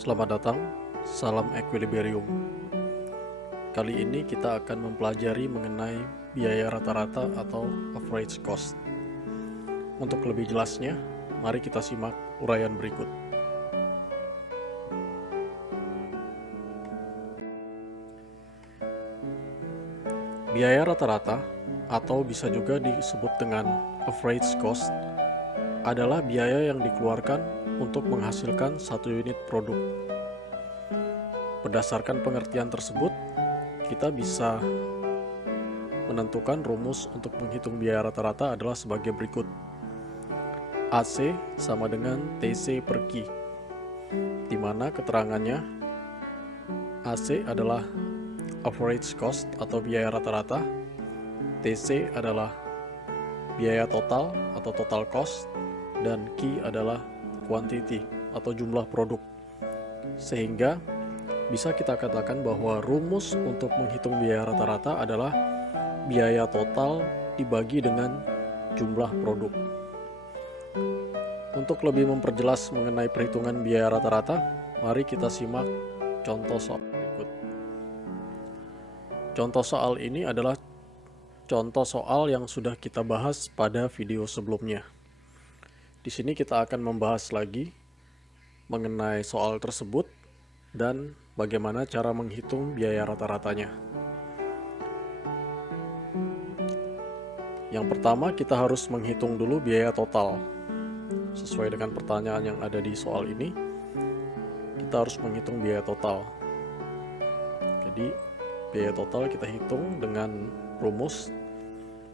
Selamat datang, salam equilibrium. Kali ini kita akan mempelajari mengenai biaya rata-rata atau average cost. Untuk lebih jelasnya, mari kita simak uraian berikut. Biaya rata-rata atau bisa juga disebut dengan average cost adalah biaya yang dikeluarkan untuk menghasilkan satu unit produk. Berdasarkan pengertian tersebut, kita bisa menentukan rumus untuk menghitung biaya rata-rata adalah sebagai berikut. AC sama dengan TC per Q, di mana keterangannya AC adalah average cost atau biaya rata-rata, TC adalah biaya total atau total cost, dan Q adalah quantity atau jumlah produk. Sehingga bisa kita katakan bahwa rumus untuk menghitung biaya rata-rata adalah biaya total dibagi dengan jumlah produk. Untuk lebih memperjelas mengenai perhitungan biaya rata-rata, mari kita simak contoh soal berikut. Contoh soal ini adalah contoh soal yang sudah kita bahas pada video sebelumnya. Di sini kita akan membahas lagi mengenai soal tersebut dan bagaimana cara menghitung biaya rata-ratanya. Yang pertama, kita harus menghitung dulu biaya total. Sesuai dengan pertanyaan yang ada di soal ini, kita harus menghitung biaya total. Jadi, biaya total kita hitung dengan rumus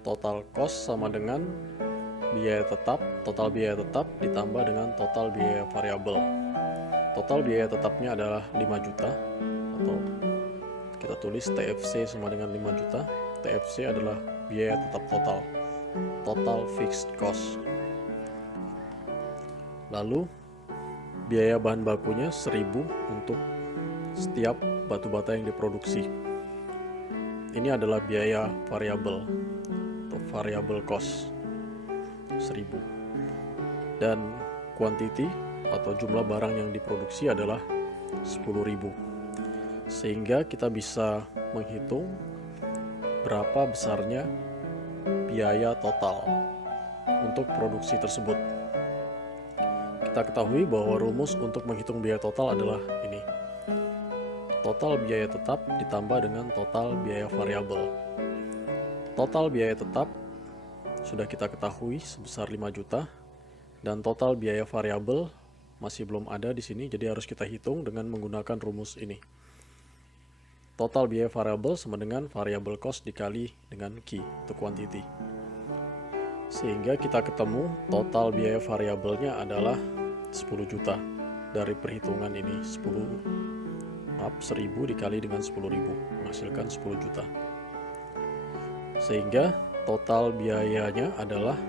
total cost sama dengan biaya tetap, total biaya tetap ditambah dengan total biaya variabel. Total biaya tetapnya adalah 5 juta, atau kita tulis TFC sama dengan 5 juta. TFC adalah biaya tetap total, total fixed cost. Lalu biaya bahan bakunya 1000 untuk setiap batu bata yang diproduksi. Ini adalah biaya variabel atau variable cost 1000. Dan quantity atau jumlah barang yang diproduksi adalah 10.000. Sehingga kita bisa menghitung berapa besarnya biaya total untuk produksi tersebut. Kita ketahui bahwa rumus untuk menghitung biaya total adalah ini. Total biaya tetap ditambah dengan total biaya variabel. Total biaya tetap sudah kita ketahui sebesar 5 juta dan total biaya variabel masih belum ada di sini, jadi harus kita hitung dengan menggunakan rumus ini. Total biaya variabel sama dengan variable cost dikali dengan Q atau quantity. Sehingga kita ketemu total biaya variabelnya adalah 10 juta. Dari perhitungan ini 1000 dikali dengan 10.000 menghasilkan 10 juta. Sehingga total biayanya adalah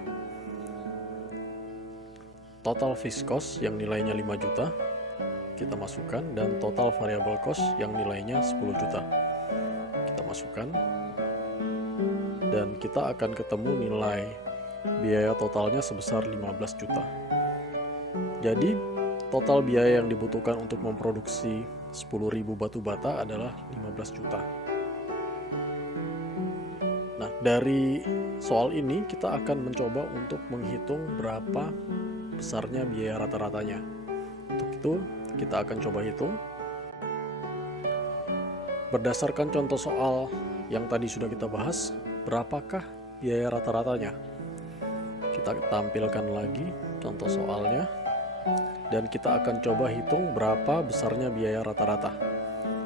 total fixed cost yang nilainya 5 juta kita masukkan, dan total variable cost yang nilainya 10 juta kita masukkan, dan kita akan ketemu nilai biaya totalnya sebesar 15 juta. Jadi total biaya yang dibutuhkan untuk memproduksi 10.000 batu bata adalah 15 juta. Nah, dari soal ini kita akan mencoba untuk menghitung berapa besarnya biaya rata-ratanya. Untuk itu, kita akan coba hitung. Berdasarkan contoh soal yang tadi sudah kita bahas, berapakah biaya rata-ratanya? Kita tampilkan lagi contoh soalnya, dan kita akan coba hitung berapa besarnya biaya rata-rata.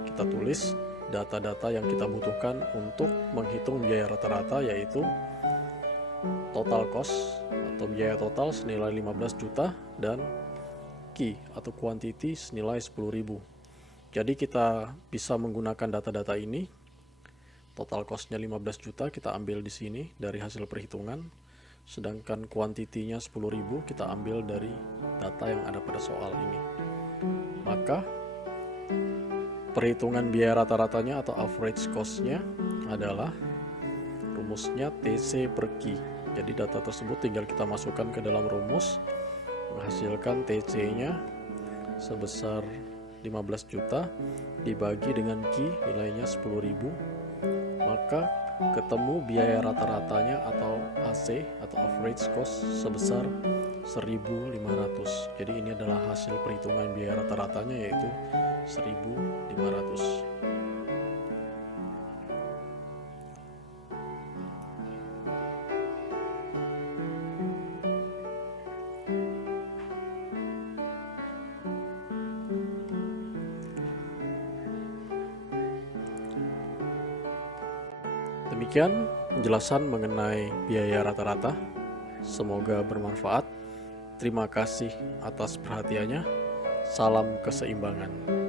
Kita tulis data-data yang kita butuhkan untuk menghitung biaya rata-rata, yaitu total cost atau biaya total senilai 15 juta dan Q atau quantity senilai 10.000. Jadi kita bisa menggunakan data-data ini. Total cost-nya 15 juta kita ambil di sini dari hasil perhitungan, sedangkan kuantitinya 10.000 kita ambil dari data yang ada pada soal ini. Maka perhitungan biaya rata-ratanya atau average cost-nya adalah rumusnya TC per Q. Jadi data tersebut tinggal kita masukkan ke dalam rumus, menghasilkan TC-nya sebesar 15 juta dibagi dengan Q nilainya 10.000, maka ketemu biaya rata-ratanya atau AC atau average cost sebesar 1.500. Jadi ini adalah hasil perhitungan biaya rata-ratanya, yaitu 1.500. Demikian penjelasan mengenai biaya rata-rata. Semoga bermanfaat. Terima kasih atas perhatiannya. Salam keseimbangan.